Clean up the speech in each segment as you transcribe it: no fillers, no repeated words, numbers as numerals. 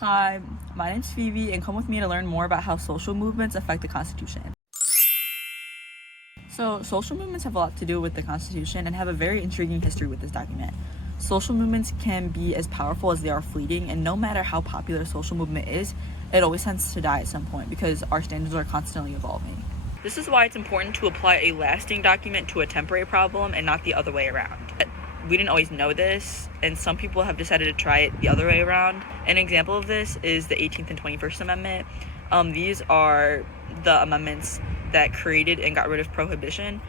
Hi, my name's Phoebe, and come with me to learn more about how social movements affect the Constitution. So, social movements have a lot to do with the Constitution and have a very intriguing history with this document. Social movements can be as powerful as they are fleeting, and no matter how popular a social movement is, it always tends to die at some point because our standards are constantly evolving. This is why it's important to apply a lasting document to a temporary problem and not the other way around. We didn't always know this, and some people have decided to try it the other way around. An example of this is the 18th and 21st Amendment. These are the amendments that created and got rid of prohibition.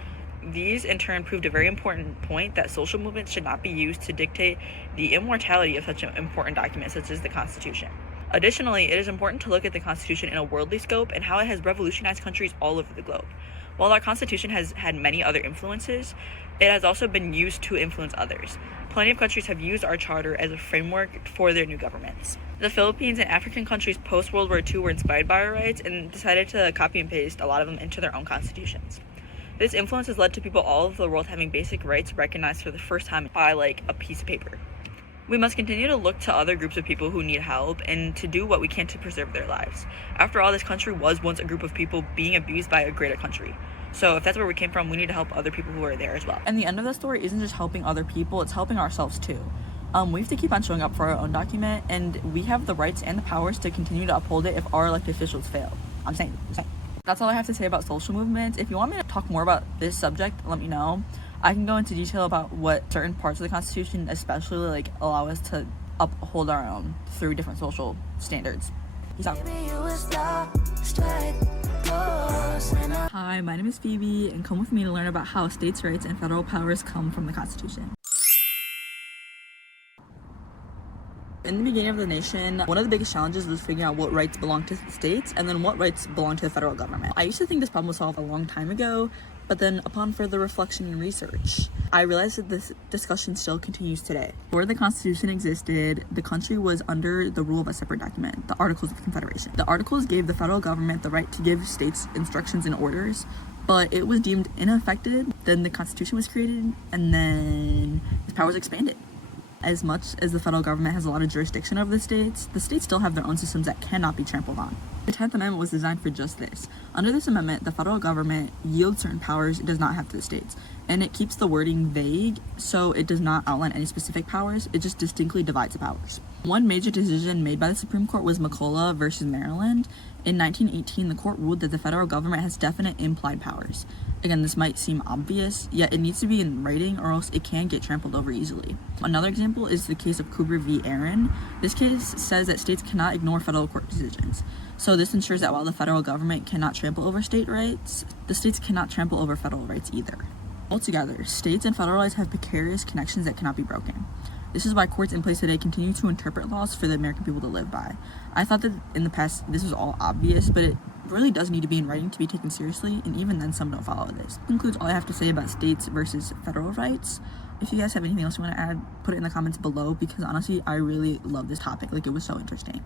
These in turn proved a very important point that social movements should not be used to dictate the immortality of such an important document such as the Constitution. Additionally, it is important to look at the Constitution in a worldly scope and how it has revolutionized countries all over the globe. While our Constitution has had many other influences, it has also been used to influence others. Plenty of countries have used our charter as a framework for their new governments. The Philippines and African countries post-World War II were inspired by our rights and decided to copy and paste a lot of them into their own constitutions. This influence has led to people all over the world having basic rights recognized for the first time by a piece of paper. We must continue to look to other groups of people who need help and to do what we can to preserve their lives. After all, this country was once a group of people being abused by a greater country. So if that's where we came from, we need to help other people who are there as well. And the end of the story isn't just helping other people, it's helping ourselves too. We have to keep on showing up for our own document, and we have the rights and the powers to continue to uphold it if our elected officials fail. I'm saying. That's all I have to say about social movements. If you want me to talk more about this subject, let me know. I can go into detail about what certain parts of the Constitution especially allow us to uphold our own through different social standards. Peace out. Hi, my name is Phoebe, and come with me to learn about how states' rights and federal powers come from the Constitution. In the beginning of the nation, one of the biggest challenges was figuring out what rights belong to the states and then what rights belong to the federal government. I used to think this problem was solved a long time ago, but then upon further reflection and research, I realized that this discussion still continues today. Before the Constitution existed, the country was under the rule of a separate document, the Articles of Confederation. The Articles gave the federal government the right to give states instructions and orders, but it was deemed ineffective. Then the Constitution was created, and then its powers expanded. As much as the federal government has a lot of jurisdiction over the states still have their own systems that cannot be trampled on. The 10th Amendment was designed for just this. Under this amendment, the federal government yields certain powers it does not have to the states, and it keeps the wording vague, so it does not outline any specific powers, it just distinctly divides the powers. One major decision made by the Supreme Court was McCulloch versus Maryland. In 1918, the court ruled that the federal government has definite implied powers. Again, this might seem obvious, yet it needs to be in writing or else it can get trampled over easily. Another example is the case of Cooper v. Aaron. This case says that states cannot ignore federal court decisions. So this ensures that while the federal government cannot trample over state rights, the states cannot trample over federal rights either. Altogether, states and federal rights have precarious connections that cannot be broken. This is why courts in place today continue to interpret laws for the American people to live by. I thought that in the past this was all obvious, but it really does need to be in writing to be taken seriously, and even then some don't follow this. This concludes all I have to say about states versus federal rights. If you guys have anything else you want to add, put it in the comments below, because honestly, I really love this topic. It was so interesting.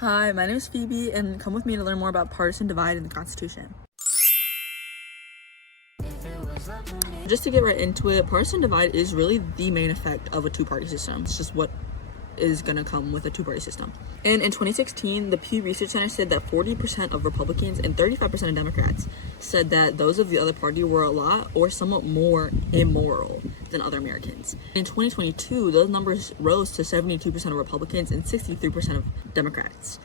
Hi, my name is Phoebe, and come with me to learn more about partisan divide in the Constitution. Just to get right into it, partisan divide is really the main effect of a two-party system. It's just what is going to come with a two-party system. And in 2016, the Pew Research Center said that 40% of Republicans and 35% of Democrats said that those of the other party were a lot or somewhat more immoral than other Americans. In 2022, those numbers rose to 72% of Republicans and 63% of Democrats.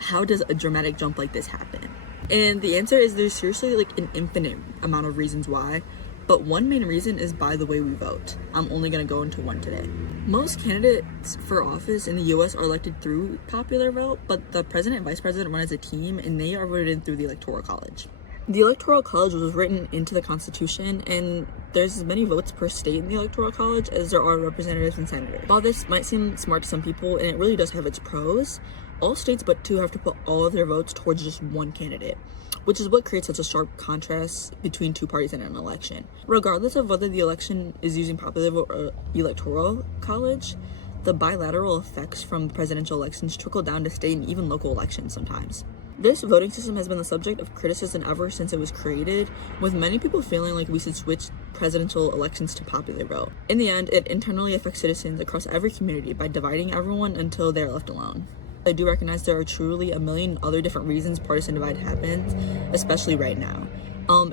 How does a dramatic jump like this happen? And the answer is there's seriously an infinite amount of reasons why. But one main reason is by the way we vote. I'm only going to go into one today. Most candidates for office in the US are elected through popular vote, but the president and vice president run as a team, and they are voted in through the Electoral College. The Electoral College was written into the Constitution, and there's as many votes per state in the Electoral College as there are representatives and senators. While this might seem smart to some people, and it really does have its pros, all states but two have to put all of their votes towards just one candidate, which is what creates such a sharp contrast between two parties in an election. Regardless of whether the election is using popular vote or electoral college, the bilateral effects from presidential elections trickle down to state and even local elections sometimes. This voting system has been the subject of criticism ever since it was created, with many people feeling like we should switch presidential elections to popular vote. In the end, it internally affects citizens across every community by dividing everyone until they're left alone. I do recognize there are truly a million other different reasons partisan divide happens, especially right now.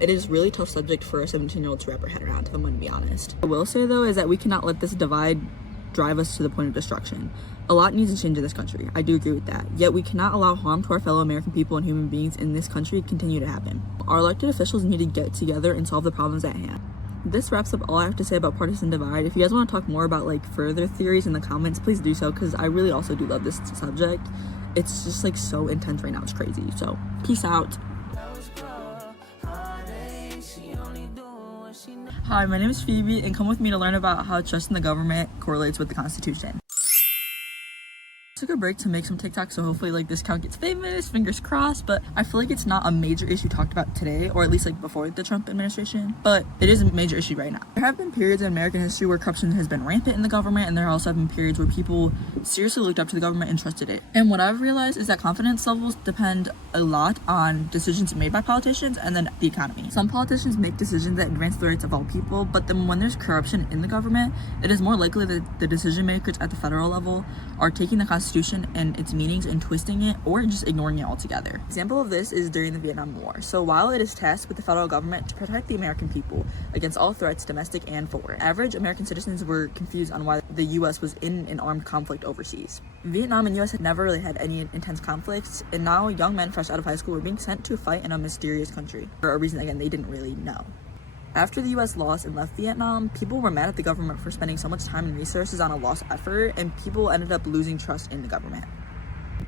It is a really tough subject for a 17-year-old to wrap her head around, if I'm going to be honest. What I will say though is that we cannot let this divide drive us to the point of destruction. A lot needs to change in this country. I do agree with that. Yet we cannot allow harm to our fellow American people and human beings in this country continue to happen. Our elected officials need to get together and solve the problems at hand. This wraps up all I have to say about partisan divide. If you guys want to talk more about like further theories in the comments, please do so, because I really also do love this subject. It's just like so intense right now. It's crazy. So peace out. Hi, my name is Phoebe, and come with me to learn about how trust in the government correlates with the Constitution. Took a break to make some TikToks, so hopefully like this account gets famous, fingers crossed, but I feel like it's not a major issue talked about today, or at least like before the Trump administration, but it is a major issue right now. There have been periods in American history where corruption has been rampant in the government, and there also have been periods where people seriously looked up to the government and trusted it. And what I've realized is that confidence levels depend a lot on decisions made by politicians and then the economy. Some politicians make decisions that advance the rights of all people, but then when there's corruption in the government, it is more likely that the decision makers at the federal level are taking the Constitution and its meanings and twisting it, or just ignoring it altogether. Example of this is during the Vietnam War. So while it is tasked with the federal government to protect the American people against all threats, domestic and foreign, average American citizens were confused on why the US was in an armed conflict overseas. Vietnam and US had never really had any intense conflicts, and now young men fresh out of high school were being sent to fight in a mysterious country for a reason, again, they didn't really know. After the US lost and left Vietnam, people were mad at the government for spending so much time and resources on a lost effort, and people ended up losing trust in the government.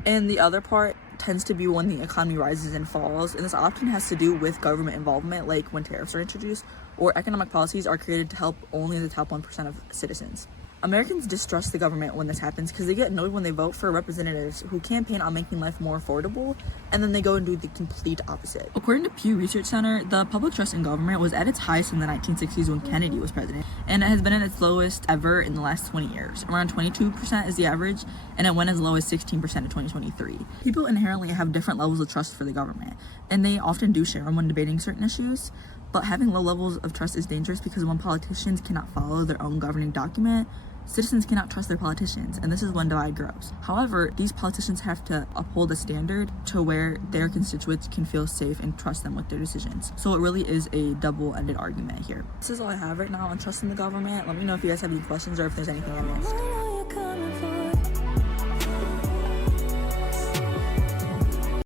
And the other part tends to be when the economy rises and falls, and this often has to do with government involvement, like when tariffs are introduced or economic policies are created to help only the top 1% of citizens. Americans distrust the government when this happens because they get annoyed when they vote for representatives who campaign on making life more affordable, and then they go and do the complete opposite. According to Pew Research Center, the public trust in government was at its highest in the 1960s when Kennedy was president, and it has been at its lowest ever in the last 20 years. Around 22% is the average, and it went as low as 16% in 2023. People inherently have different levels of trust for the government, and they often do share them when debating certain issues. But having low levels of trust is dangerous because when politicians cannot follow their own governing document, citizens cannot trust their politicians, and this is when divide grows. However, these politicians have to uphold a standard to where their constituents can feel safe and trust them with their decisions. So it really is a double-ended argument here. This is all I have right now on trust in the government. Let me know if you guys have any questions or if there's anything I missed.